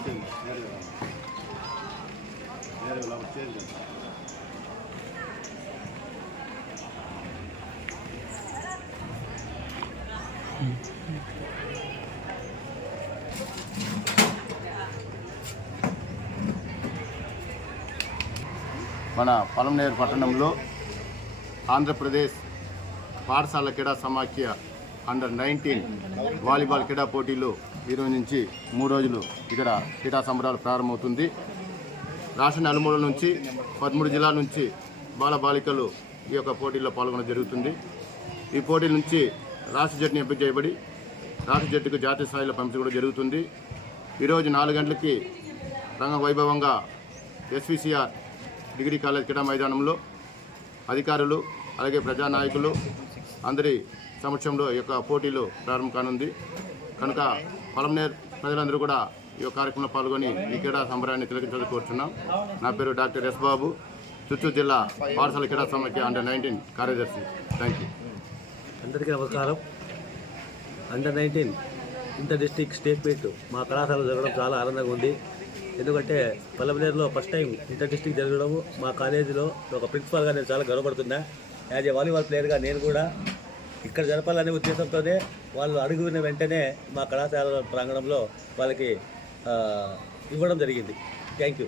మన పలమనేరు పట్టణంలో ఆంధ్రప్రదేశ్ పాఠశాల క్రీడా సమాఖ్య అండర్-19 వాలీబాల్ క్రీడా పోటీలు ఈరోజు నుంచి 3 రోజులు ఇక్కడ క్రీడా సంబరాలు ప్రారంభమవుతుంది. రాష్ట్ర నలుమూలల నుంచి 13 జిల్లాల నుంచి బాలబాలికలు ఈ యొక్క పోటీల్లో పాల్గొనడం జరుగుతుంది. ఈ పోటీల నుంచి రాష్ట్ర జట్టుని ఎంపిక చేయబడి రాష్ట్ర జట్టుకు జాతీయ స్థాయిలో పంపించడం జరుగుతుంది. ఈరోజు 4 గంటలకి రంగ వైభవంగా ఎస్విసిఆర్ డిగ్రీ కాలేజ్ క్రీడా మైదానంలో అధికారులు అలాగే ప్రజానాయకులు అందరి సమక్షంలో ఈ యొక్క పోటీలు ప్రారంభం కానుంది. కనుక పలమనేరు ప్రజలందరూ కూడా ఈ యొక్క కార్యక్రమంలో పాల్గొని ఈ క్రీడా సంబరాన్ని తిలకించాలని కోరుతున్నాం. నా పేరు డాక్టర్ ఎస్ బాబు, చిత్తూరు జిల్లా పాఠశాల క్రీడా సమాఖ్య అండర్-19 కార్యదర్శి. Thank you. అందరికీ నమస్కారం. Under-19 inter district state meet మా కళాశాలలో జరగడం చాలా ఆనందంగా ఉంది. ఎందుకంటే పలమనేరులో ఫస్ట్ టైం ఇంటర్ డిస్ట్రిక్ట్ జరగడము మా కాలేజీలో ఒక ప్రిన్సిపాల్గా నేను చాలా గర్వపడుతున్నా. యాజ్ ఏ వాలీబాల్ ప్లేయర్గా నేను కూడా ఇక్కడ జరపాలనే ఉద్దేశంతోనే వాళ్ళు అడుగున వెంటనే మా కళాశాల ప్రాంగణంలో వాళ్ళకి ఇవ్వడం జరిగింది. Thank you.